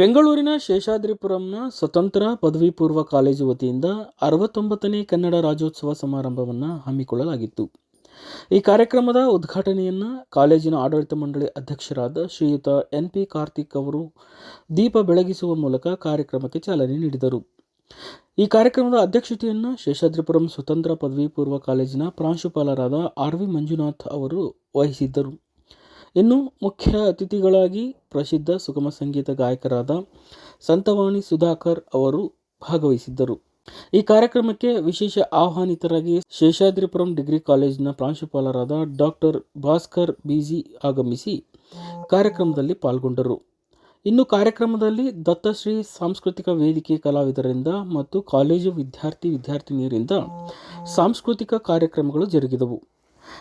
ಬೆಂಗಳೂರಿನ ಶೇಷಾದ್ರಿಪುರಂನ ಸ್ವತಂತ್ರ ಪದವಿ ಪೂರ್ವ ಕಾಲೇಜು ವತಿಯಿಂದ ಅರವತ್ತೊಂಬತ್ತನೇ ಕನ್ನಡ ರಾಜ್ಯೋತ್ಸವ ಸಮಾರಂಭವನ್ನು ಹಮ್ಮಿಕೊಳ್ಳಲಾಗಿತ್ತು. ಈ ಕಾರ್ಯಕ್ರಮದ ಉದ್ಘಾಟನೆಯನ್ನು ಕಾಲೇಜಿನ ಆಡಳಿತ ಮಂಡಳಿ ಅಧ್ಯಕ್ಷರಾದ ಶ್ರೀಯುತ ಎನ್ ಪಿ ಕಾರ್ತಿಕ್ ಅವರು ದೀಪ ಬೆಳಗಿಸುವ ಮೂಲಕ ಕಾರ್ಯಕ್ರಮಕ್ಕೆ ಚಾಲನೆ ನೀಡಿದರು. ಈ ಕಾರ್ಯಕ್ರಮದ ಅಧ್ಯಕ್ಷತೆಯನ್ನು ಶೇಷಾದ್ರಿಪುರಂ ಸ್ವತಂತ್ರ ಪದವಿ ಪೂರ್ವ ಕಾಲೇಜಿನ ಪ್ರಾಂಶುಪಾಲರಾದ ಆರ್ ವಿ ಮಂಜುನಾಥ್ ಅವರು ವಹಿಸಿದ್ದರು. ಇನ್ನು ಮುಖ್ಯ ಅತಿಥಿಗಳಾಗಿ ಪ್ರಸಿದ್ಧ ಸುಗಮ ಸಂಗೀತ ಗಾಯಕರಾದ ಸಂತವಾಣಿ ಸುಧಾಕರ್ ಅವರು ಭಾಗವಹಿಸಿದ್ದರು. ಈ ಕಾರ್ಯಕ್ರಮಕ್ಕೆ ವಿಶೇಷ ಆಹ್ವಾನಿತರಾಗಿ ಶೇಷಾದ್ರಿಪುರಂ ಡಿಗ್ರಿ ಕಾಲೇಜಿನ ಪ್ರಾಂಶುಪಾಲರಾದ ಡಾಕ್ಟರ್ ಭಾಸ್ಕರ್ ಬಿಜಿ ಆಗಮಿಸಿ ಕಾರ್ಯಕ್ರಮದಲ್ಲಿ ಪಾಲ್ಗೊಂಡರು. ಇನ್ನು ಕಾರ್ಯಕ್ರಮದಲ್ಲಿ ದತ್ತಶ್ರೀ ಸಾಂಸ್ಕೃತಿಕ ವೇದಿಕೆ ಕಲಾವಿದರಿಂದ ಮತ್ತು ಕಾಲೇಜು ವಿದ್ಯಾರ್ಥಿ ವಿದ್ಯಾರ್ಥಿನಿಯರಿಂದ ಸಾಂಸ್ಕೃತಿಕ ಕಾರ್ಯಕ್ರಮಗಳು ಜರುಗಿದವು.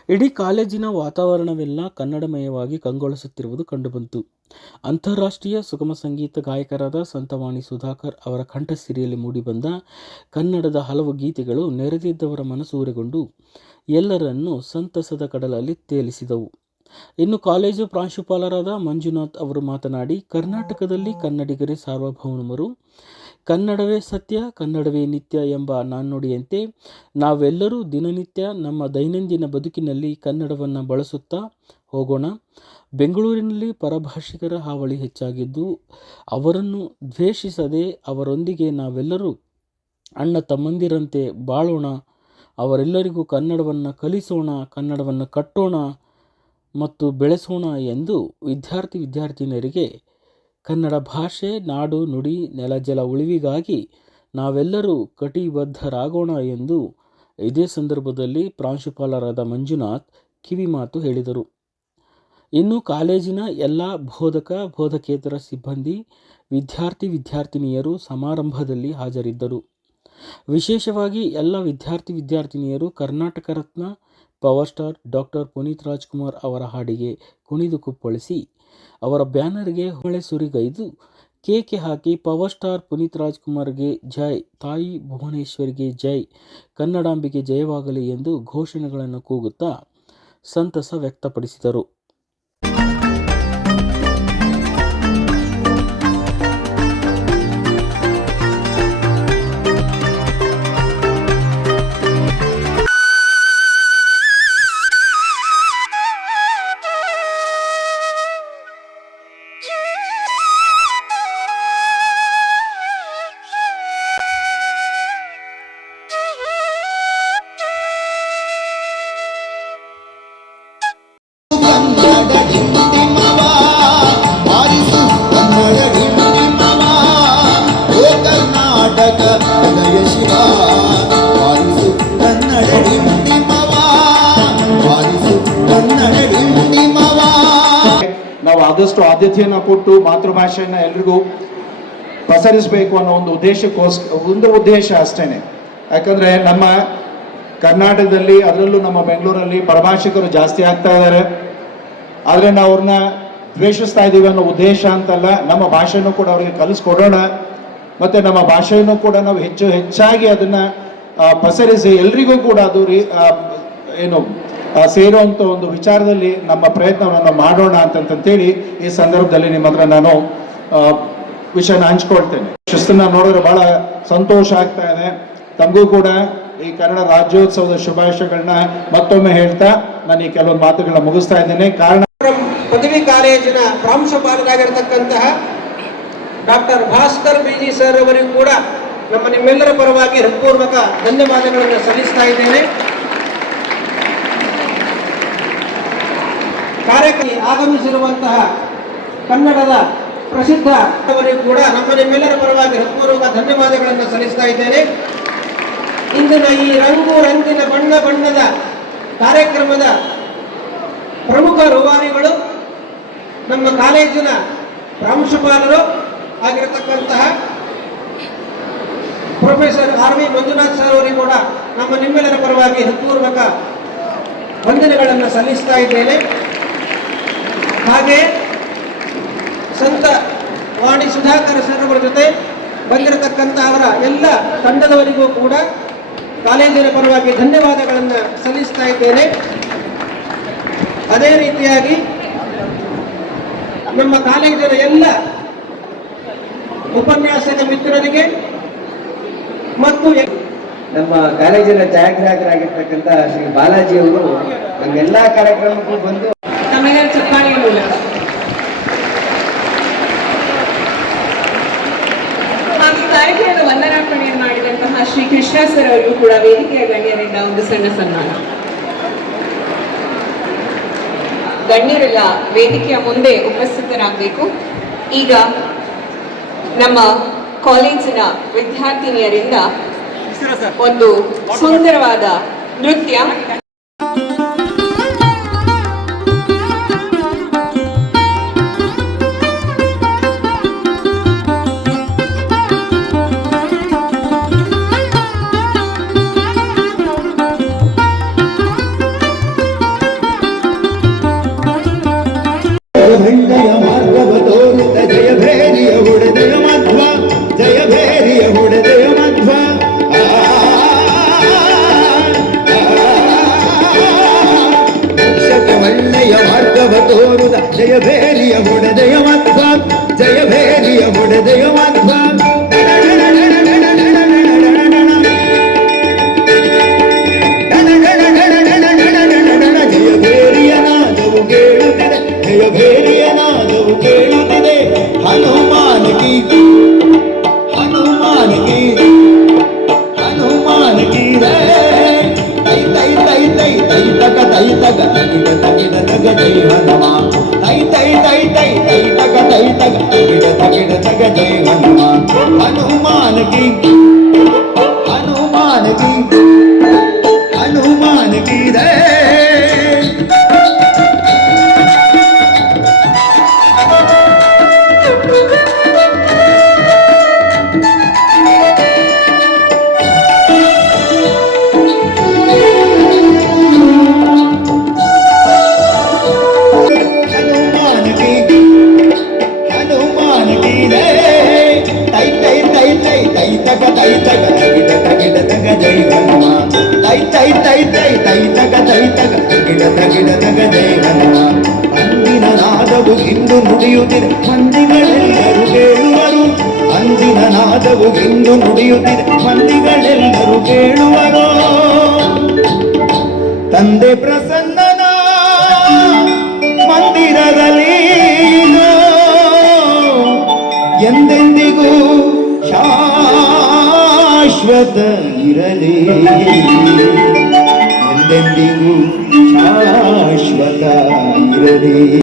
ಇಡೀ ಕಾಲೇಜಿನ ವಾತಾವರಣವೆಲ್ಲ ಕನ್ನಡಮಯವಾಗಿ ಕಂಗೊಳಿಸುತ್ತಿರುವುದು ಕಂಡುಬಂತು. ಅಂತಾರಾಷ್ಟ್ರೀಯ ಸುಗಮ ಸಂಗೀತ ಗಾಯಕರಾದ ಸಂತವಾಣಿ ಸುಧಾಕರ್ ಅವರ ಕಂಠಸಿರಿಯಲ್ಲಿ ಮೂಡಿಬಂದ ಕನ್ನಡದ ಹಲವು ಗೀತೆಗಳು ನೆರೆದಿದ್ದವರ ಮನಸೂರೆಗೊಂಡು ಎಲ್ಲರನ್ನು ಸಂತಸದ ಕಡಲಲ್ಲಿ ತೇಲಿಸಿದವು. ಇನ್ನು ಕಾಲೇಜು ಪ್ರಾಂಶುಪಾಲರಾದ ಮಂಜುನಾಥ್ ಅವರು ಮಾತನಾಡಿ, ಕರ್ನಾಟಕದಲ್ಲಿ ಕನ್ನಡಿಗರೇ ಸಾರ್ವಭೌಮರು. ಕನ್ನಡವೇ ಸತ್ಯ, ಕನ್ನಡವೇ ನಿತ್ಯ ಎಂಬ ನಾಣ್ಣುಡಿಯಂತೆ ನಾವೆಲ್ಲರೂ ದಿನನಿತ್ಯ ನಮ್ಮ ದೈನಂದಿನ ಬದುಕಿನಲ್ಲಿ ಕನ್ನಡವನ್ನು ಬಳಸುತ್ತಾ ಹೋಗೋಣ. ಬೆಂಗಳೂರಿನಲ್ಲಿ ಪರಭಾಷಿಕರ ಹಾವಳಿ ಹೆಚ್ಚಾಗಿದ್ದು, ಅವರನ್ನು ದ್ವೇಷಿಸದೆ ಅವರೊಂದಿಗೆ ನಾವೆಲ್ಲರೂ ಅಣ್ಣ ತಮ್ಮಂದಿರಂತೆ ಬಾಳೋಣ, ಅವರೆಲ್ಲರಿಗೂ ಕನ್ನಡವನ್ನು ಕಲಿಸೋಣ, ಕನ್ನಡವನ್ನು ಕಟ್ಟೋಣ ಮತ್ತು ಬೆಳೆಸೋಣ ಎಂದು ವಿದ್ಯಾರ್ಥಿ ವಿದ್ಯಾರ್ಥಿನಿಯರಿಗೆ ಕನ್ನಡ ಭಾಷೆ, ನಾಡು, ನುಡಿ ನೆಲಜಲ ಉಳಿವಿಗಾಗಿ ನಾವೆಲ್ಲರೂ ಕಟಿಬದ್ಧರಾಗೋಣ ಎಂದು ಇದೇ ಸಂದರ್ಭದಲ್ಲಿ ಪ್ರಾಂಶುಪಾಲರಾದ ಮಂಜುನಾಥ್ ಕಿವಿಮಾತು ಹೇಳಿದರು. ಇನ್ನು ಕಾಲೇಜಿನ ಎಲ್ಲ ಬೋಧಕ, ಬೋಧಕೇತರ ಸಿಬ್ಬಂದಿ, ವಿದ್ಯಾರ್ಥಿ, ವಿದ್ಯಾರ್ಥಿನಿಯರು ಸಮಾರಂಭದಲ್ಲಿ ಹಾಜರಿದ್ದರು. ವಿಶೇಷವಾಗಿ ಎಲ್ಲ ವಿದ್ಯಾರ್ಥಿ, ವಿದ್ಯಾರ್ಥಿನಿಯರು Karnataka Ratna, power star doctor Puneeth Rajkumar ಅವರ ಹಾಡಿಗೆ ಕುಣಿದು ಕುಪ್ಪಳಿಸಿ ಅವರ ಬ್ಯಾನರ್ಗೆ ಹೊಳೆ ಸುರಿಗೈದು, ಕೇಕೆ ಹಾಕಿ ಪವರ್ ಸ್ಟಾರ್ ಪುನೀತ್ ರಾಜ್ಕುಮಾರ್ಗೆ ಜೈ, ತಾಯಿ ಭುವನೇಶ್ವರಿಗೆ ಜೈ ಕನ್ನಡಾಂಬಿಗೆ ಜಯವಾಗಲಿ ಎಂದು ಘೋಷಣೆಗಳನ್ನು ಕೂಗುತ್ತಾ ಸಂತಸ ವ್ಯಕ್ತಪಡಿಸಿದರು. ಆದ್ಯತೆಯನ್ನು ಕೊಟ್ಟು ಮಾತೃಭಾಷೆಯನ್ನು ಎಲ್ರಿಗೂ ಪಸರಿಸಬೇಕು ಅನ್ನೋ ಒಂದು ಉದ್ದೇಶಕ್ಕೋಸ್ಕರ ಒಂದು ಉದ್ದೇಶ ಅಷ್ಟೇನೆ. ಯಾಕಂದ್ರೆ ನಮ್ಮ ಕರ್ನಾಟಕದಲ್ಲಿ, ಅದರಲ್ಲೂ ನಮ್ಮ ಬೆಂಗಳೂರಲ್ಲಿ ಪರಭಾಷಿಕರು ಜಾಸ್ತಿ ಆಗ್ತಾ ಇದ್ದಾರೆ. ಆದರೆ ನಾವು ಅವ್ರನ್ನ ದ್ವೇಷಿಸ್ತಾ ಇದ್ದೀವಿ ಅನ್ನೋ ಉದ್ದೇಶ ಅಂತಲ್ಲ, ನಮ್ಮ ಭಾಷೆನೂ ಕೂಡ ಅವರಿಗೆ ಕಲಿಸ್ಕೊಡೋಣ. ಮತ್ತೆ ನಮ್ಮ ಭಾಷೆಯನ್ನು ಕೂಡ ನಾವು ಹೆಚ್ಚು ಹೆಚ್ಚಾಗಿ ಅದನ್ನ ಪಸರಿಸಿ ಎಲ್ರಿಗೂ ಕೂಡ ಅದು ರೀ ಏನು ಆ, ಸೇರುವಂತ ಒಂದು ವಿಚಾರದಲ್ಲಿ ನಮ್ಮ ಪ್ರಯತ್ನವನ್ನು ಮಾಡೋಣ ಅಂತಂತೇಳಿ ಈ ಸಂದರ್ಭದಲ್ಲಿ ನಿಮ್ಮ ಹತ್ರ ನಾನು ವಿಷಯನ ಹಂಚ್ಕೊಳ್ತೇನೆ. ಶಿಸ್ತನ್ನ ನೋಡಿದ್ರೆ ಬಹಳ ಸಂತೋಷ ಆಗ್ತಾ ಇದೆ. ತಮಗೂ ಕೂಡ ಈ ಕನ್ನಡ ರಾಜ್ಯೋತ್ಸವದ ಶುಭಾಶಯಗಳನ್ನ ಮತ್ತೊಮ್ಮೆ ಹೇಳ್ತಾ ನಾನು ಈ ಕೆಲವೊಂದು ಮಾತುಗಳನ್ನ ಮುಗಿಸ್ತಾ ಇದ್ದೇನೆ. ಕಾರಣ ಪದವಿ ಕಾಲೇಜಿನ ಪ್ರಾಂಶುಪಾಲರಾಗಿರ್ತಕ್ಕಂತಹ ಡಾಕ್ಟರ್ ಭಾಸ್ಕರ್ ಬಿಜಿ ಸರ್ ಅವರಿಗೂ ಕೂಡ ನಮ್ಮ ನಿಮ್ಮೆಲ್ಲರ ಪರವಾಗಿ ಹೃತ್ಪೂರ್ವಕ ಧನ್ಯವಾದಗಳನ್ನು ಸಲ್ಲಿಸ್ತಾ ಇದ್ದೇನೆ. ಕಾರ್ಯಕ್ರಮ ಆಗಮಿಸಿರುವಂತಹ ಕನ್ನಡದ ಪ್ರಸಿದ್ಧ ಅವರಿಗೂ ಕೂಡ ನಮ್ಮ ನಿಮ್ಮೆಲ್ಲರ ಪರವಾಗಿ ಹೃತ್ಪೂರ್ವಕ ಧನ್ಯವಾದಗಳನ್ನು ಸಲ್ಲಿಸ್ತಾ ಇದ್ದೇನೆ. ಇಂದಿನ ಈ ರಂಗು ರಂಗಿನ ಬಣ್ಣ ಬಣ್ಣದ ಕಾರ್ಯಕ್ರಮದ ಪ್ರಮುಖ ರೂವಾರಿಗಳು ನಮ್ಮ ಕಾಲೇಜಿನ ಪ್ರಾಂಶುಪಾಲರು ಆಗಿರತಕ್ಕಂತಹ professor R V Manjunath sir ಅವರಿಗೂ ಕೂಡ ನಮ್ಮ ನಿಮ್ಮೆಲ್ಲರ ಪರವಾಗಿ ಹೃತ್ಪೂರ್ವಕ ವಂದನೆಗಳನ್ನು ಸಲ್ಲಿಸ್ತಾ ಇದ್ದೇನೆ. ಹಾಗೆ ಸಂತ ವಾಣಿ ಸುಧಾಕರ್ ಸರ್ವರ ಜೊತೆ ಬಂದಿರತಕ್ಕಂಥ ಅವರ ಎಲ್ಲ ತಂಡದವರಿಗೂ ಕೂಡ ಕಾಲೇಜಿನ ಪರವಾಗಿ ಧನ್ಯವಾದಗಳನ್ನು ಸಲ್ಲಿಸ್ತಾ ಇದ್ದೇನೆ. ಅದೇ ರೀತಿಯಾಗಿ ನಮ್ಮ ಕಾಲೇಜಿನ ಎಲ್ಲ ಉಪನ್ಯಾಸಕ ಮಿತ್ರರಿಗೆ ಮತ್ತು ನಮ್ಮ ಕಾಲೇಜಿನ ಛಾಯಾಗ್ರಾಹಕರಾಗಿರ್ತಕ್ಕಂಥ ಶ್ರೀ ಬಾಲಾಜಿಯವರು ನಮ್ಮೆಲ್ಲ ಕಾರ್ಯಕ್ರಮಕ್ಕೂ ಬಂದು ಸಮ್ಮೇಳನ ಚಪ್ಪಾಳಿ ಮೂಲಕ ಹಾಗೂ ಕಾರ್ಯಕ್ರಮದ ವಂದನಾರ್ಪಣೆ ಮಾಡಿದಂತಹ ಶ್ರೀ ಕೃಷ್ಣ ಸರ್ ಅವರಿಗೂ ಕೂಡ ವೇದಿಕೆಯ ಗಣ್ಯರಿಂದ ಒಂದು ಸಣ್ಣ ಸನ್ಮಾನ. ಗಣ್ಯರೆಲ್ಲ ವೇದಿಕೆಯ ಮುಂದೆ ಉಪಸ್ಥಿತರಾಗಬೇಕು. ಈಗ ನಮ್ಮ ಕಾಲೇಜಿನ ವಿದ್ಯಾರ್ಥಿನಿಯರಿಂದ ಒಂದು ಸುಂದರವಾದ ನೃತ್ಯ. ಹಂದಿಗಳೆಲ್ಲರೂ ಕೇಳುವರು. ಅಂದಿನ ನಾದವು ಎಂದು ನುಡಿಯುತ್ತಿದೆ. ಹಂದಿಗಳೆಲ್ಲರೂ ಕೇಳುವರು. ತಂದೆ ಪ್ರಸನ್ನನ ಮಂದಿರದಲ್ಲಿ ಎಂದೆಂದಿಗೂ ಶಾಶ್ವತ ಇರಲಿ ಎಂದೆಂದಿಗೂ ಶಾಶ್ವತ ಇರಲಿ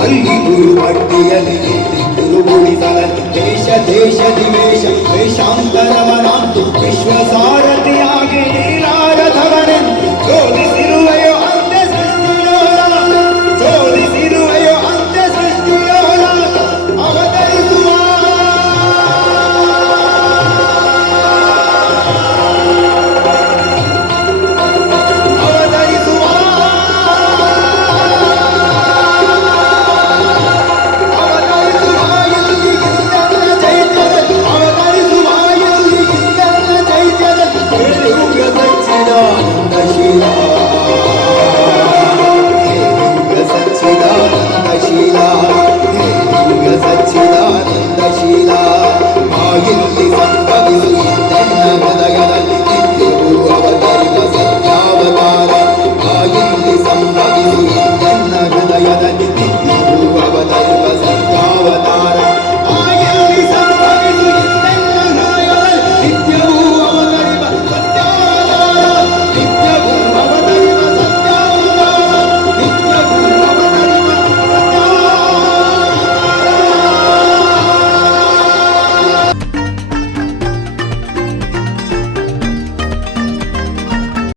ಅಲ್ಲಿಗುರು ಅಡ್ಡಿಯಲ್ಲಿ ಗುರು ಉಳಿಸಲ ದೇಶ ದೇಶ ನಿವೇಶ ವೇಷಾಂತರವನಾಂತು ವಿಶ್ವಸಾರಥಿಯಾಗಿದೆ